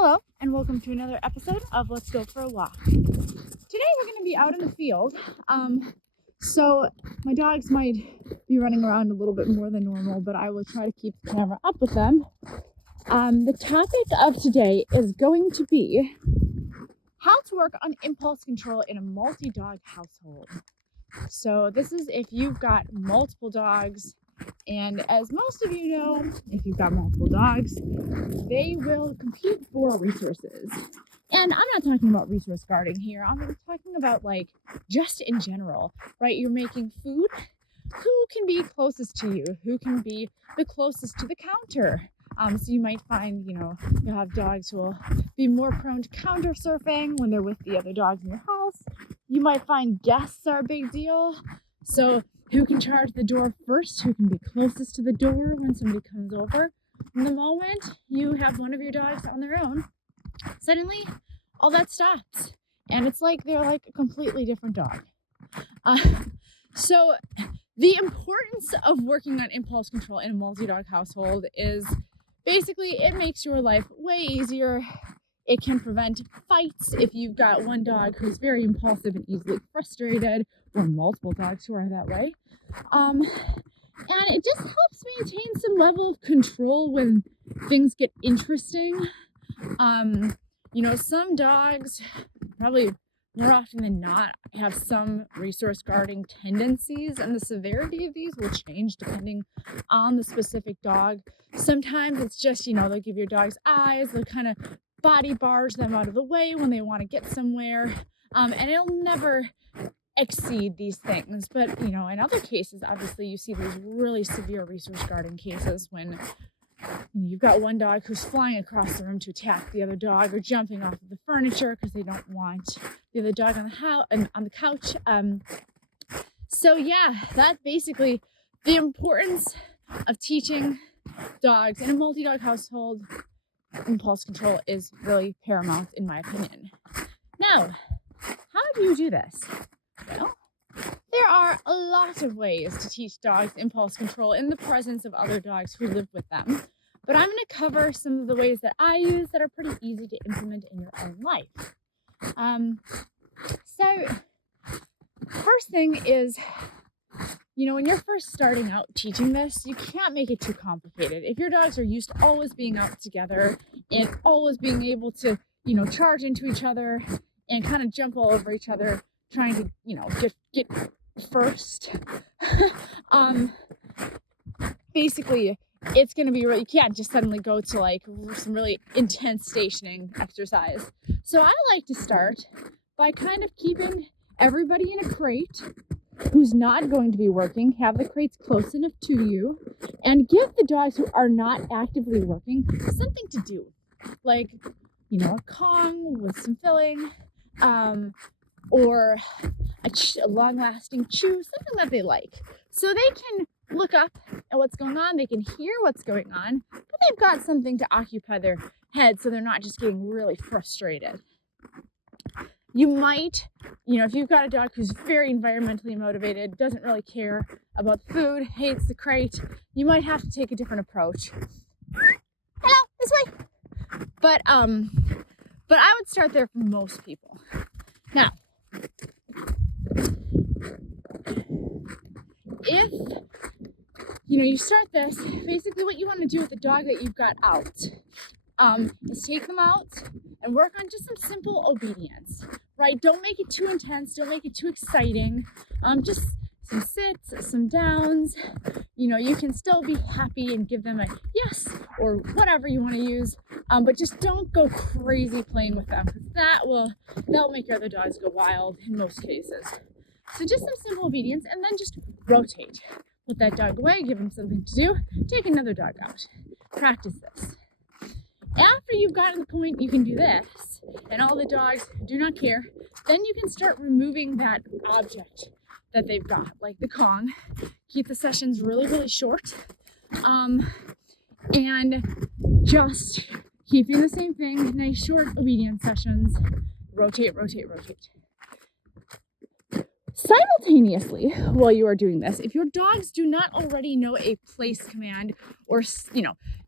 Hello, and welcome to another episode of Let's Go for a Walk. Today we're going to be out in the field, so my dogs might be running around a little bit more than normal, but I will try to keep the camera up with them. The topic of today is going to be how to work on impulse control in a multi-dog household. So this is if you've got multiple dogs, and as most of you know, if you've got multiple dogs, they will compete for resources. And I'm not talking about resource guarding here. I'm talking about just in general, right? You're making food. Who can be closest to you? Who can be the closest to the counter? So you might find, you'll have dogs who will be more prone to counter surfing when they're with the other dogs in your house. You might find guests are a big deal. So who can charge the door first? Who can be closest to the door when somebody comes over? And the moment you have one of your dogs on their own, suddenly all that stops. And it's like they're like a completely different dog. So the importance of working on impulse control in a multi-dog household is basically it makes your life way easier. It can prevent fights if you've got one dog who's very impulsive and easily frustrated, or multiple dogs who are that way. And it just helps maintain some level of control when things get interesting. Some dogs, probably more often than not, have some resource guarding tendencies, and the severity of these will change depending on the specific dog. Sometimes it's just, they'll give your dogs eyes, they'll kind of body barge them out of the way when they want to get somewhere, and it'll never exceed these things. But in other cases, obviously you see these really severe resource guarding cases when you've got one dog who's flying across the room to attack the other dog, or jumping off of the furniture because they don't want the other dog on the couch. So yeah, that basically the importance of teaching dogs in a multi-dog household impulse control is really paramount in my opinion. Now, how do you do this? Well, there are a lot of ways to teach dogs impulse control in the presence of other dogs who live with them, but I'm going to cover some of the ways that I use that are pretty easy to implement in your own life. So first thing is, when you're first starting out teaching this, you can't make it too complicated. If your dogs are used to always being out together and always being able to, charge into each other and kind of jump all over each other, trying to, get first, basically, it's going to be you can't just suddenly go to some really intense stationing exercise. So I like to start by kind of keeping everybody in a crate who's not going to be working, have the crates close enough to you, and give the dogs who are not actively working something to do. Like, a Kong with some filling, or a long-lasting chew, something that they like. So they can look up at what's going on, they can hear what's going on, but they've got something to occupy their head so they're not just getting really frustrated. You might, if you've got a dog who's very environmentally motivated, doesn't really care about food, hates the crate, you might have to take a different approach. Hello, this way. But I would start there for most people. Now, if you start this, basically what you want to do with the dog that you've got out is take them out and work on just some simple obedience, right? Don't make it too intense, don't make it too exciting, just some sits, some downs. You can still be happy and give them a yes or whatever you want to use, but just don't go crazy playing with them, because that'll make your other dogs go wild in most cases. So just some simple obedience, and then just rotate. Put that dog away, give him something to do, take another dog out. Practice this. After you've gotten to the point you can do this, and all the dogs do not care, then you can start removing that object that they've got, like the Kong. Keep the sessions really, really short, and just keeping the same thing, nice short obedience sessions. Rotate, rotate, rotate. Simultaneously, while you are doing this, if your dogs do not already know a place command or,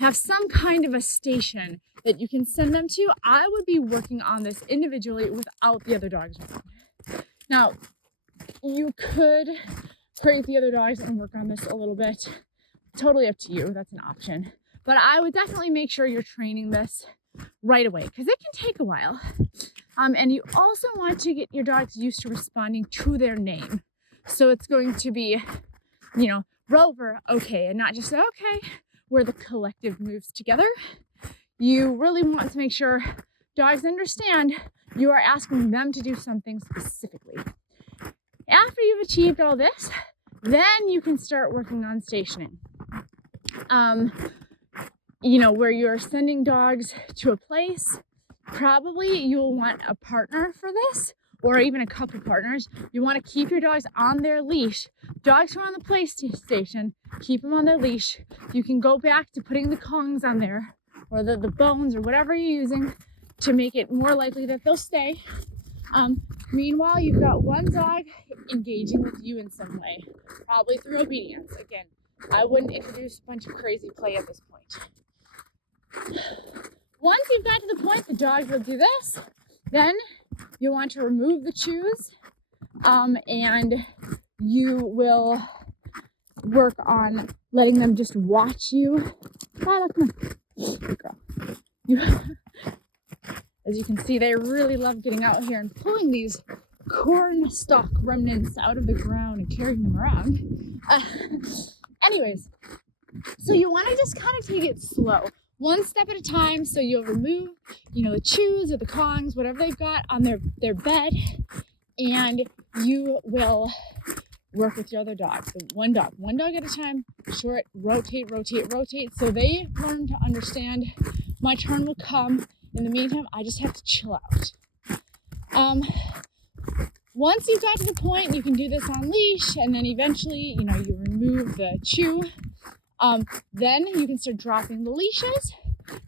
have some kind of a station that you can send them to, I would be working on this individually without the other dogs around. Now, you could create the other dogs and work on this a little bit. Totally up to you. That's an option. But I would definitely make sure you're training this right away because it can take a while. And you also want to get your dogs used to responding to their name. So it's going to be, Rover, okay, and not just okay, where the collective moves together. You really want to make sure dogs understand you are asking them to do something specifically. After you've achieved all this, then you can start working on stationing. Where you're sending dogs to a place, probably you'll want a partner for this, or even a couple partners. You want to keep your dogs on their leash. Dogs who are on the play station, keep them on their leash. You can go back to putting the kongs on there, or the bones, or whatever you're using to make it more likely that they'll stay. Meanwhile, you've got one dog engaging with you in some way, probably through obedience. Again, I wouldn't introduce a bunch of crazy play at this point. Once you've got to the point the dogs will do this, then you want to remove the chews, and you will work on letting them just watch you. Lila, come on. Good girl. As you can see, they really love getting out here and pulling these corn stalk remnants out of the ground and carrying them around. Anyways, so you want to just kind of take it slow, one step at a time. So you'll remove, the chews or the kongs, whatever they've got on their bed, and you will work with your other dogs. So one dog at a time, short, rotate. So they learn to understand my turn will come. In the meantime, I just have to chill out. Once you've got to the point, you can do this on leash, and then eventually, you remove the chew. Then you can start dropping the leashes.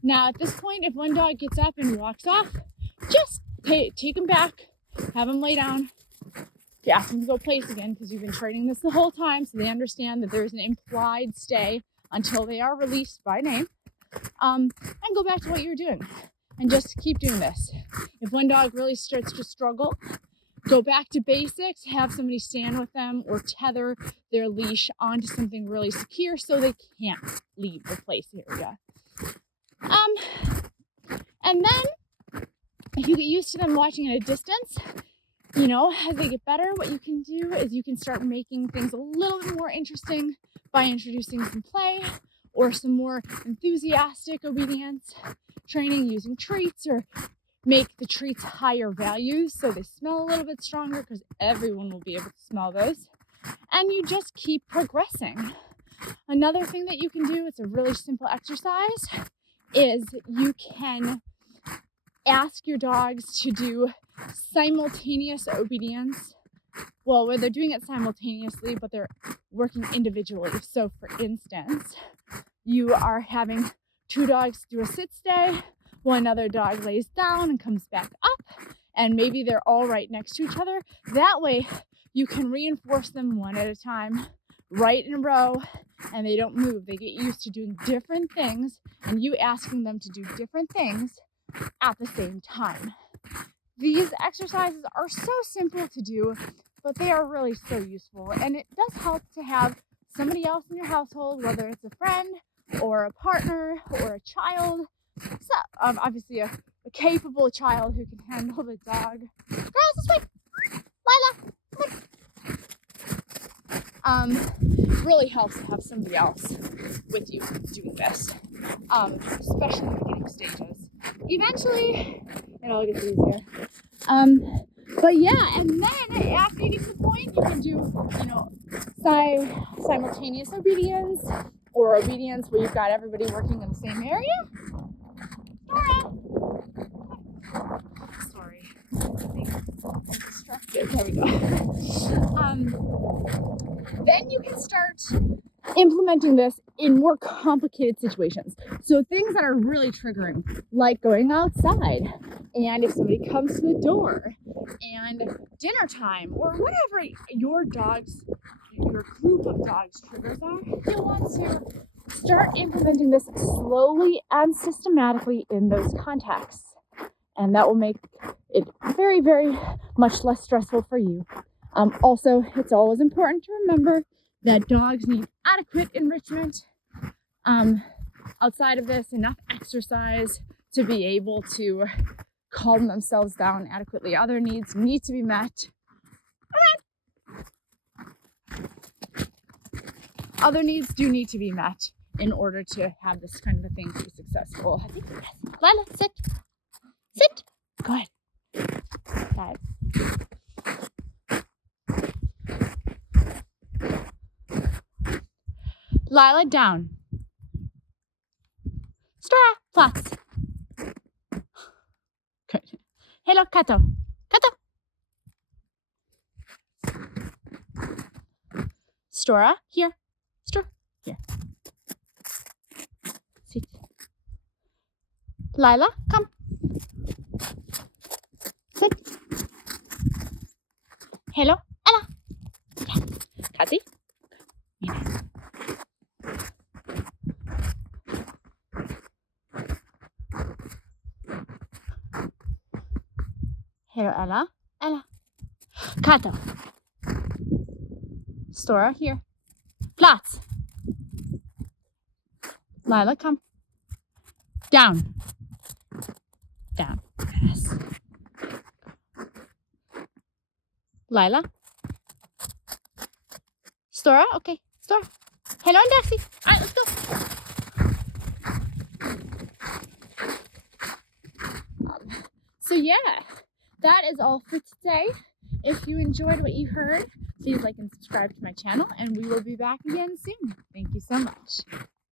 Now, at this point, if one dog gets up and walks off, just take them back, have them lay down, ask them to go place again, because you've been training this the whole time, so they understand that there's an implied stay until they are released by name, and go back to what you were doing. And just keep doing this. If one dog really starts to struggle, go back to basics, have somebody stand with them or tether their leash onto something really secure so they can't leave the place area. And then, if you get used to them watching at a distance, as they get better, what you can do is you can start making things a little bit more interesting by introducing some play or some more enthusiastic obedience training using treats, or make the treats higher values so they smell a little bit stronger, because everyone will be able to smell those. And you just keep progressing. Another thing that you can do, it's a really simple exercise, is you can ask your dogs to do simultaneous obedience. Well, where they're doing it simultaneously, but they're working individually. So for instance, you are having two dogs do a sit stay, one other dog lays down and comes back up, and maybe they're all right next to each other. That way you can reinforce them one at a time, right in a row, and they don't move. They get used to doing different things, and you asking them to do different things at the same time. These exercises are so simple to do, but they are really so useful, and it does help to have somebody else in your household, whether it's a friend or a partner or a child. So, obviously a capable child who can handle the dog. Girls, this way! Lila! Really helps to have somebody else with you doing this, especially in the beginning stages. Eventually, it all gets easier. But yeah, and then after you get to the point, you can do, simultaneous obedience, or obedience where you've got everybody working in the same area. Dora! Sorry. I'm distracted. There we go. Then you can start implementing this in more complicated situations. So things that are really triggering, like going outside, and if somebody comes to the door, and dinner time, or whatever your group of dogs triggers are, you'll want to start implementing this slowly and systematically in those contexts. And that will make it very, very much less stressful for you. Also, it's always important to remember that dogs need adequate enrichment. Outside of this, enough exercise to be able to calm themselves down adequately. Other needs need to be met. Other needs do need to be met in order to have this kind of a thing be successful. I think, yes. Lila, sit. Sit. Good. Good. Lila, down. Stora, plats. Good. Hello, Kato. Kato. Stora, here. Stora, here. Sit. Lila, come. Sit. Hello, Ella. Yeah. Kati. Mina. Hello, Ella. Ella. Kato. Stora, here. Plats. Lila, come. Down. Down. Yes. Lila. Stora, okay. Stora. Hello, and Daxi. All right, let's go. So yeah, that is all for today. If you enjoyed what you heard, please like and subscribe to my channel, and we will be back again soon. Thank you so much.